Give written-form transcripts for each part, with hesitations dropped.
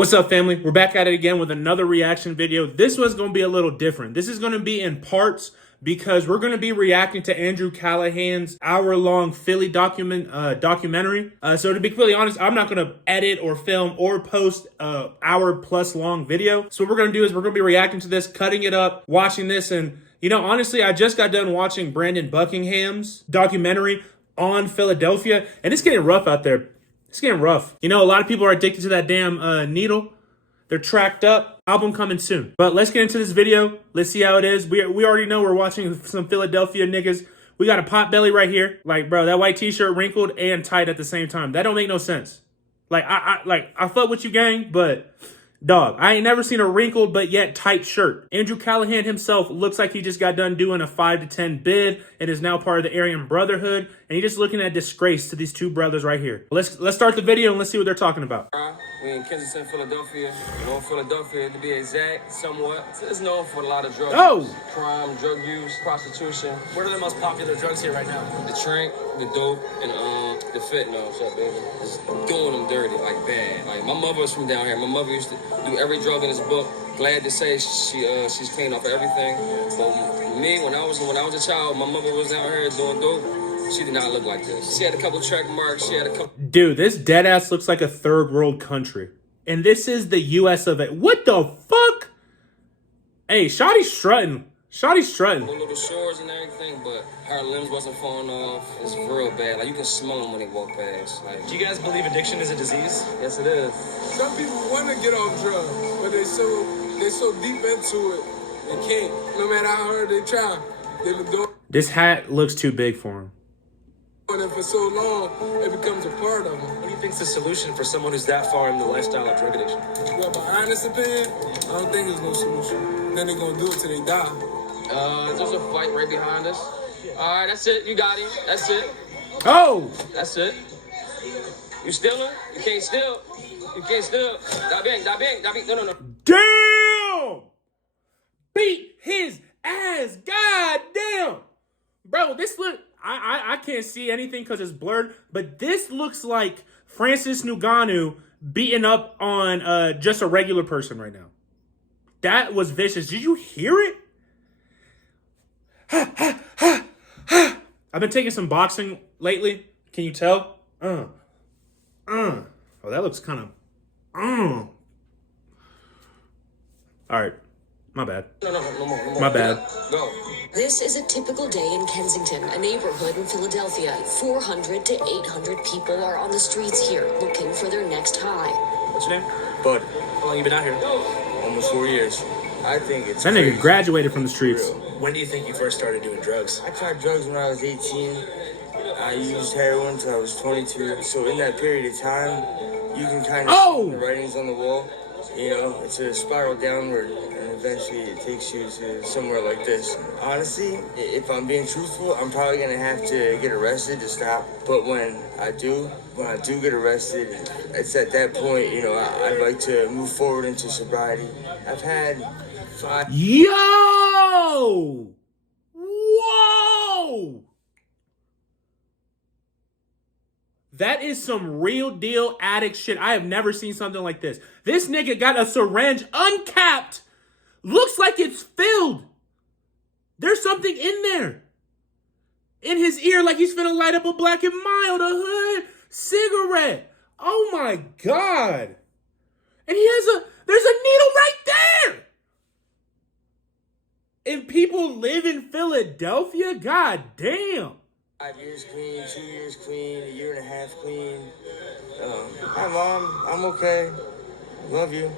What's up, family? We're back at it again with another reaction video. This one's going to be a little different. This is going to be in parts because we're going to be reacting to Andrew Callaghan's hour-long Philly documentary. So to be completely honest, I'm not going to edit or film or post an hour-plus long video. So what we're going to do is we're going to be reacting to this, cutting it up, watching this, and honestly, I just got done watching Brandon Buckingham's documentary on Philadelphia, and it's getting rough out there. It's getting rough. A lot of people are addicted to that damn needle. They're tracked up. Album coming soon. But let's get into this video. Let's see how it is. We already know we're watching some Philadelphia niggas. We got a pot belly right here. Like, bro, that white t-shirt wrinkled and tight at the same time. That don't make no sense. Like, I fuck with you, gang, but dog, I ain't never seen a wrinkled but yet tight shirt. Andrew Callaghan himself looks like he just got done doing a 5 to 10 bid and is now part of the Aryan Brotherhood. And he's just looking at disgrace to these two brothers right here. Let's start the video and let's see what they're talking about. We in Kensington, Philadelphia. North Philadelphia, to be exact, somewhat. It's known for a lot of drug use, crime, drug use, prostitution. What are the most popular drugs here right now? The trank, the dope, and the fentanyl. What's up, baby? Just doing them dirty, like bad. Like, my mother was from down here. My mother used to do every drug in this book. Glad to say she's clean off of everything. But me, when I was a child, my mother was down here doing dope. She did not look like this. She had a couple track marks. She had a couple. Dude, this deadass looks like a third world country. And this is the U.S. of it. What the fuck? Hey, Shawty's strutting. Shawty's strutting. Little shorts and everything, but her limbs wasn't falling off. It's real bad. Like, you can smell them when they walk past. Like, do you guys believe addiction is a disease? Yes, it is. Some people want to get off drugs, but they're so deep into it, they can't. No matter how hard they try, they've been doing This hat looks too big for him. it for so long, it becomes a part of them. What do you think's the solution for someone who's that far in the lifestyle of drug addiction? Well, my honest opinion, I don't think there's no solution. Then they're going to do it till they die. There's a fight right behind us. All right, that's it. You got him. That's it. Oh! That's it. You stealing? You can't steal. You can't steal. Da bang. No. Damn! Beat his ass. God damn! Bro, this look... I can't see anything because it's blurred, but this looks like Francis Ngannou beating up on just a regular person right now. That was vicious. Did you hear it? I've been taking some boxing lately. Can you tell? Oh, that looks kind of... All right. My bad. No more. My bad. Go. This is a typical day in Kensington, a neighborhood in Philadelphia. 400 to 800 people are on the streets here looking for their next high. What's your name? Bud. How long you been out here? Almost 4 years. I think it's That nigga graduated from the streets. When do you think you first started doing drugs? I tried drugs when I was 18. I used heroin until I was 22. So in that period of time, you can kind of see the writings on the wall. It's a spiral downward, and eventually it takes you to somewhere like this. Honestly, if I'm being truthful, I'm probably gonna have to get arrested to stop. But when I do get arrested, it's at that point, I'd like to move forward into sobriety. I've had 5... Yo! Whoa! That is some real deal addict shit. I have never seen something like this. This nigga got a syringe uncapped. Looks like it's filled. There's something in there. In his ear like he's finna light up a Black and Mild, a hood cigarette. Oh my God. And there's a needle right there. And people live in Philadelphia? God damn. 5 years clean, 2 years clean, a year and a half clean. Hi, Mom. I'm okay. Love you.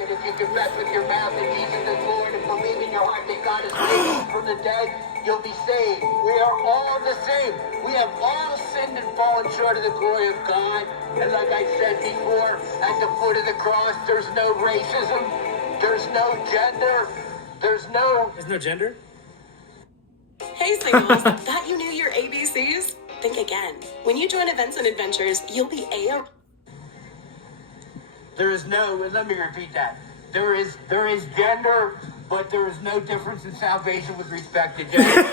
And if you confess with your mouth that Jesus is Lord and believe in your heart that God is raised from the dead, you'll be saved. We are all the same. We have all sinned and fallen short of the glory of God. And like I said before, at the foot of the cross, there's no racism. There's no gender. There's no gender? Hey singles, thought you knew your ABCs? Think again. When you join Events and Adventures, you'll be There is no, let me repeat that. There is gender, but there is no difference in salvation with respect to gender.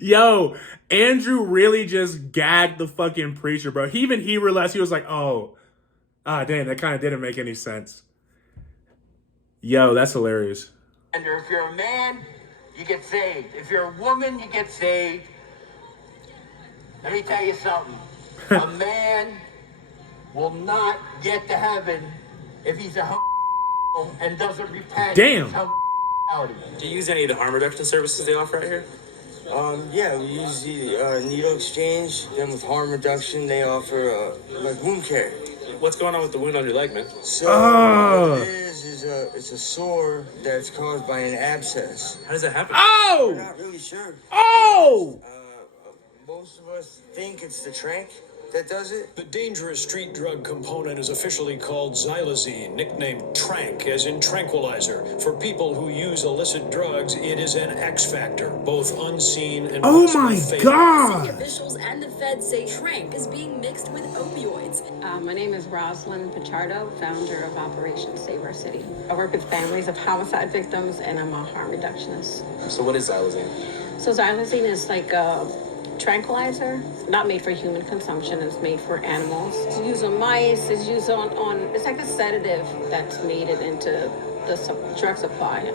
Yo, Andrew really just gagged the fucking preacher, bro. He realized, he was like, oh, damn, that kind of didn't make any sense. Yo, that's hilarious. And if you're a man, you get saved. If you're a woman, you get saved. Let me tell you something. A man will not get to heaven if he's a and doesn't repent. Damn. Do you use any of the harm reduction services they offer out here? Yeah, we use the needle exchange. Then with harm reduction, they offer like wound care. What's going on with the wound on your leg, man? So what it is it's a sore that's caused by an abscess. How does that happen? Oh! We're not really sure. Oh! Most of us think it's the trank that does it. The dangerous street drug component is officially called xylazine, nicknamed trank, as in tranquilizer. For people who use illicit drugs, it is an X factor, both unseen and Oh possibly my fatal. God! City officials and the feds say trank is being mixed with opioids. My name is Rosalind Pichardo, founder of Operation Save Our City. I work with families of homicide victims, and I'm a harm reductionist. So what is xylazine? So xylazine is like a tranquilizer, not made for human consumption. It's made for animals. It's used on mice. It's used on it's like a sedative that's made it into the drug supply.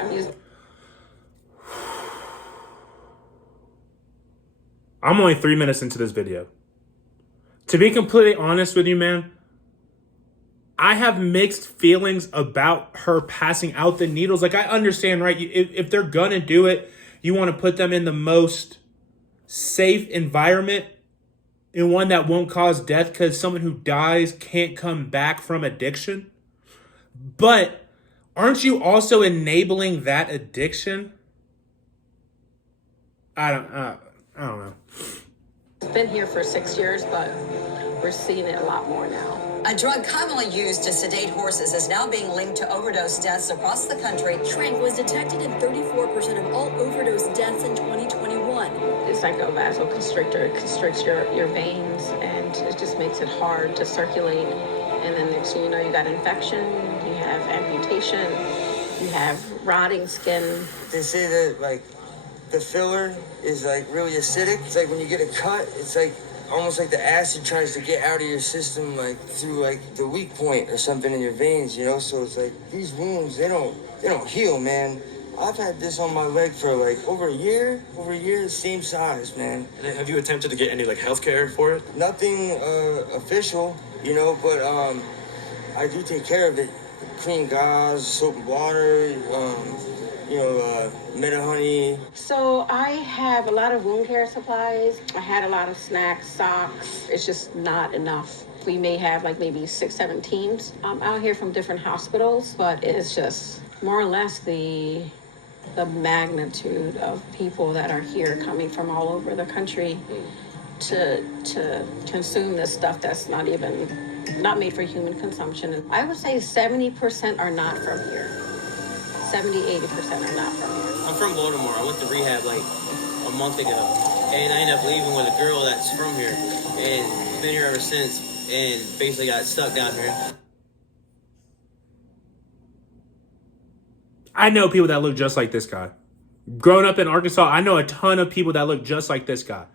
I'm only 3 minutes into this video. To be completely honest with you, man, I have mixed feelings about her passing out the needles. Like, I understand, right? If they're gonna do it, you want to put them in the most safe environment, in one that won't cause death, because someone who dies can't come back from addiction. But aren't you also enabling that addiction? I don't know. It's been here for 6 years, but we're seeing it a lot more now. A drug commonly used to sedate horses is now being linked to overdose deaths across the country. Trank was detected in 34% of all overdose deaths in 2021. It's like a vasoconstrictor. It constricts your veins, and it just makes it hard to circulate. And then next thing you know, you got infection, you have amputation, you have rotting skin. They say that like the filler is like really acidic. It's like when you get a cut, it's like almost like the acid tries to get out of your system, like through like the weak point or something in your veins, you know? So it's like these wounds, they don't heal, man. I've had this on my leg for like over a year, the same size, man. And have you attempted to get any like health care for it? Nothing official, you know, but I do take care of it. Clean gauze, soap and water, Meta Honey. So I have a lot of wound care supplies. I had a lot of snacks, socks. It's just not enough. We may have like maybe 6-7 teams out here from different hospitals, but it's just more or less the magnitude of people that are here coming from all over the country to consume this stuff that's not made for human consumption. I would say 70% are not from here. 70-80% are not from here. I'm from Baltimore. I went to rehab like a month ago, and I ended up leaving with a girl that's from here, and been here ever since, and basically got stuck down here. I know people that look just like this guy. Growing up in Arkansas, I know a ton of people that look just like this guy.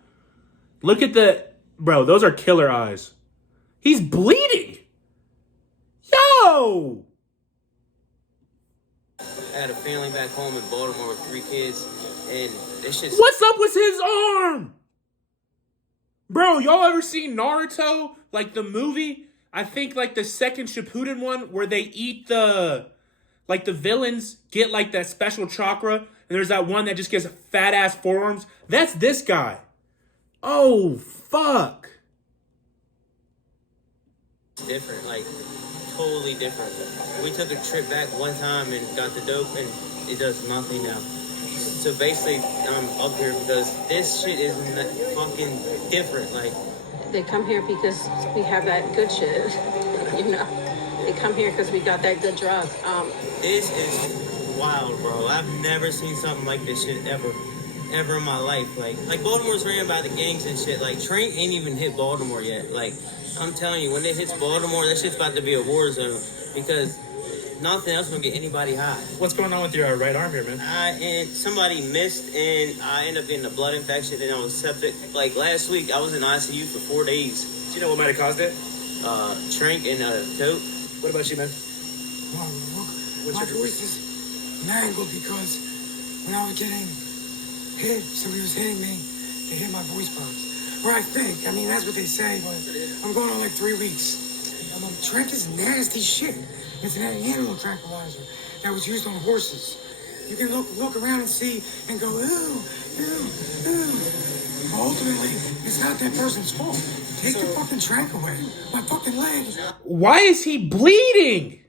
Look at bro, those are killer eyes. He's bleeding. Yo! I had a family back home in Baltimore with 3 kids, and this shit's... What's up with his arm? Bro, y'all ever seen Naruto? Like the movie? I think like the second Shippuden one where they eat the villains get like that special chakra, and there's that one that just gets fat ass forearms. That's this guy. Oh, fuck. different, like totally different. We took a trip back one time and got the dope, and it does nothing now. So basically, I'm up here because this shit is fucking different. Like, they come here because we have that good shit, you know. They come here because we got that good drug. This is wild, bro. I've never seen something like this shit ever in my life. Like Baltimore's ran by the gangs and shit. Like, Trank ain't even hit Baltimore yet. Like, I'm telling you, when it hits Baltimore, that shit's about to be a war zone because nothing else gonna get anybody high. What's going on with your right arm here, man? And somebody missed, and I ended up getting a blood infection, and I was septic. Like last week, I was in ICU for 4 days. Do you know what might have caused it? Trank and coke. What about you, man? My voice is mangled because when I was getting hit, somebody was hitting me, they hit my voice box. Or I think, I mean, that's what they say, but I'm going on like 3 weeks. Trank is nasty shit. It's an animal tranquilizer that was used on horses. You can look around and see and go, ooh. But ultimately, it's not that person's fault. Take the fucking Trank away. My fucking leg. Why is he bleeding?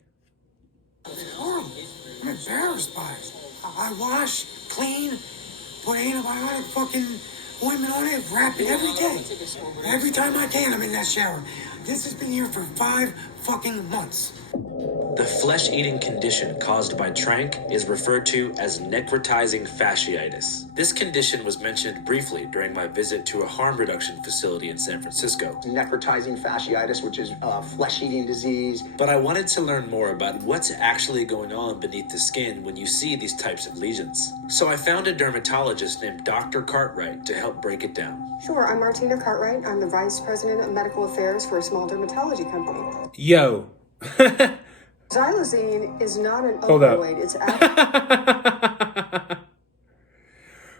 It's horrible. I'm embarrassed by it. I wash, clean, put antibiotic fucking ointment on it, wrap it every day. Every time I can, I'm in that shower. This has been here for 5 fucking months. The flesh-eating condition caused by Trank is referred to as necrotizing fasciitis. This condition was mentioned briefly during my visit to a harm reduction facility in San Francisco. Necrotizing fasciitis, which is a flesh-eating disease. But I wanted to learn more about what's actually going on beneath the skin when you see these types of lesions. So I found a dermatologist named Dr. Cartwright to help break it down. Sure, I'm Martina Cartwright. I'm the Vice President of Medical Affairs for a small dermatology company. Yo. Xylazine is not an Hold up. opioid. It's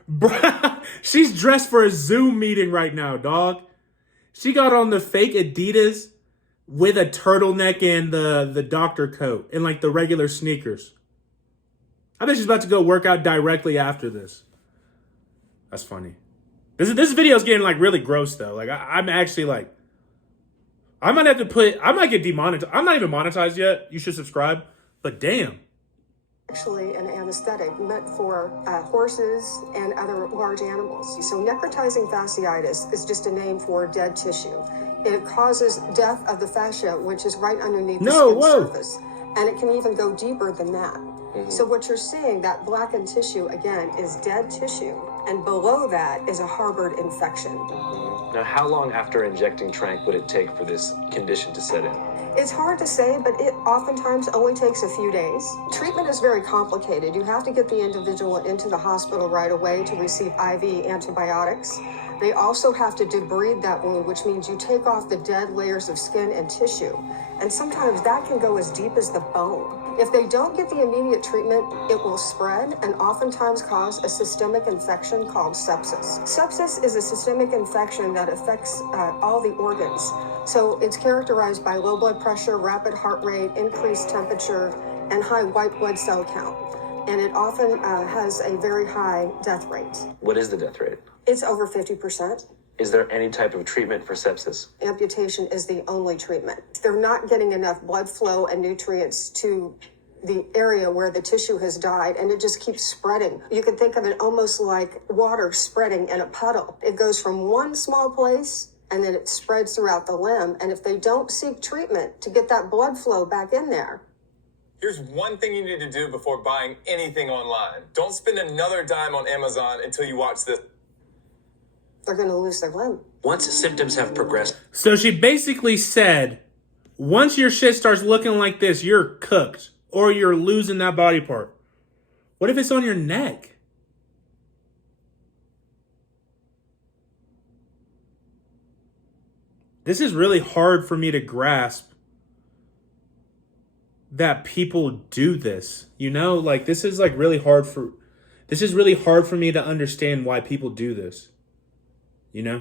Bruh, she's dressed for a Zoom meeting right now, dog. She got on the fake Adidas with a turtleneck and the doctor coat and like the regular sneakers. I bet she's about to go work out directly after this. That's funny. This video is getting like really gross though. Like I'm actually like, I might get demonetized. I'm not even monetized yet. You should subscribe. But damn. actually an anesthetic meant for horses and other large animals. So necrotizing fasciitis is just a name for dead tissue. It causes death of the fascia, which is right underneath the skin surface. And it can even go deeper than that. Mm-hmm. So what you're seeing, that blackened tissue, again, is dead tissue. And below that is a harbored infection. Now, how long after injecting Trank would it take for this condition to set in? It's hard to say, but it oftentimes only takes a few days. Treatment is very complicated. You have to get the individual into the hospital right away to receive IV antibiotics. They also have to debride that wound, which means you take off the dead layers of skin and tissue. And sometimes that can go as deep as the bone. If they don't get the immediate treatment, it will spread and oftentimes cause a systemic infection called sepsis. Sepsis is a systemic infection that affects all the organs. So it's characterized by low blood pressure, rapid heart rate, increased temperature, and high white blood cell count. And it often has a very high death rate. What is the death rate? It's over 50%. Is there any type of treatment for sepsis? Amputation is the only treatment. They're not getting enough blood flow and nutrients to the area where the tissue has died, and it just keeps spreading. You can think of it almost like water spreading in a puddle. It goes from one small place, and then it spreads throughout the limb. And if they don't seek treatment to get that blood flow back in there, here's one thing you need to do before buying anything online. Don't spend another dime on Amazon until you watch this. they're going to lose their limb. Once symptoms have progressed. So she basically said, once your shit starts looking like this, you're cooked or you're losing that body part. What if it's on your neck? This is really hard for me to grasp that people do this. You know, like this is really hard for me to understand why people do this. You know?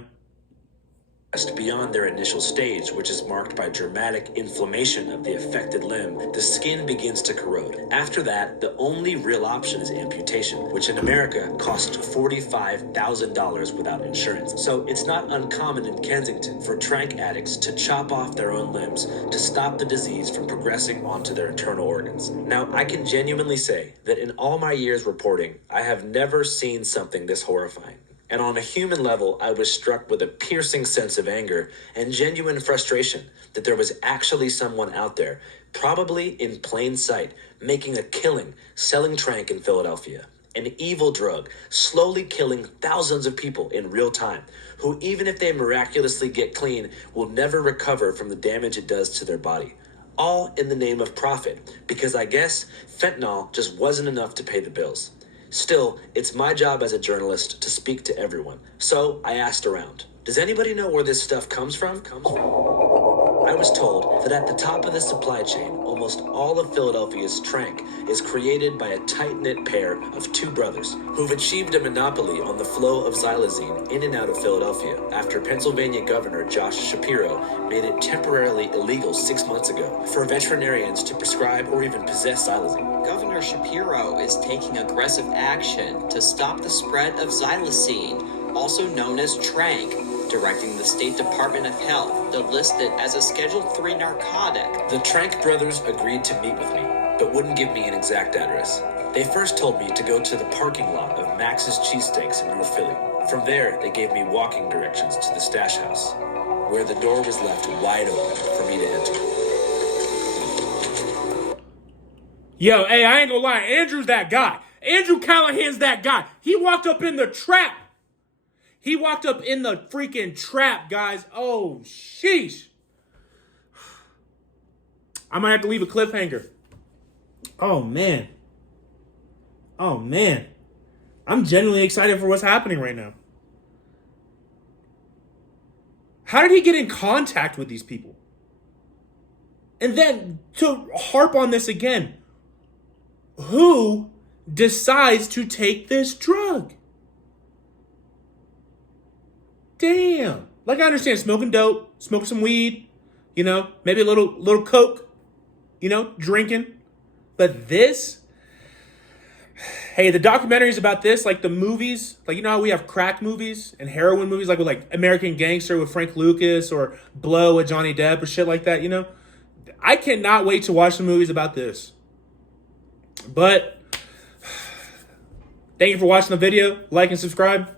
Beyond their initial stage, which is marked by dramatic inflammation of the affected limb, the skin begins to corrode. After that, the only real option is amputation, which in America costs $45,000 without insurance. So it's not uncommon in Kensington for Trank addicts to chop off their own limbs to stop the disease from progressing onto their internal organs. Now, I can genuinely say that in all my years reporting, I have never seen something this horrifying. And on a human level, I was struck with a piercing sense of anger and genuine frustration that there was actually someone out there, probably in plain sight, making a killing, selling Trank in Philadelphia. An evil drug, slowly killing thousands of people in real time, who even if they miraculously get clean, will never recover from the damage it does to their body. all in the name of profit, because I guess fentanyl just wasn't enough to pay the bills. Still, it's my job as a journalist to speak to everyone. So I asked around. Does anybody know where this stuff comes from? I was told that at the top of the supply chain, almost all of Philadelphia's trank is created by a tight-knit pair of two brothers who've achieved a monopoly on the flow of xylazine in and out of Philadelphia after Pennsylvania Governor Josh Shapiro made it temporarily illegal 6 months ago for veterinarians to prescribe or even possess xylazine. Governor Shapiro is taking aggressive action to stop the spread of xylazine, also known as trank, directing the State Department of Health to list it as a Schedule III narcotic. The Trank brothers agreed to meet with me, but wouldn't give me an exact address. They first told me to go to the parking lot of Max's Cheesesteaks in North Philly. From there, they gave me walking directions to the stash house, where the door was left wide open for me to enter. Yo, hey, I ain't gonna lie, Andrew's that guy. Andrew Callaghan's that guy. He walked up in the trap. He walked up in the freaking trap, guys. Oh, sheesh. I might have to leave a cliffhanger. Oh, man. Oh, man. I'm genuinely excited for what's happening right now. How did he get in contact with these people? And then, to harp on this again, who decides to take this drug? Damn. Like, I understand smoking dope, smoking some weed, you know, maybe a little coke, you know, drinking. But this, hey, the documentaries about this, like the movies, like, you know how we have crack movies and heroin movies, like with like American Gangster with Frank Lucas or Blow with Johnny Depp or shit like that, you know? I cannot wait to watch the movies about this. But thank you for watching the video. Like and subscribe.